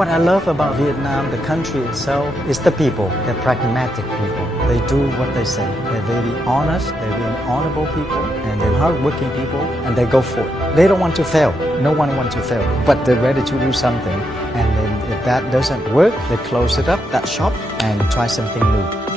what I love about Vietnam, the country itself, is the people. They're pragmatic people. They do what they say. They're very honest, they're very honorable people, and they're hardworking people, and they go for it. They don't want to fail. No one wants to fail, but they're ready to do something. And then if that doesn't work, they close it up, that shop, and try something new.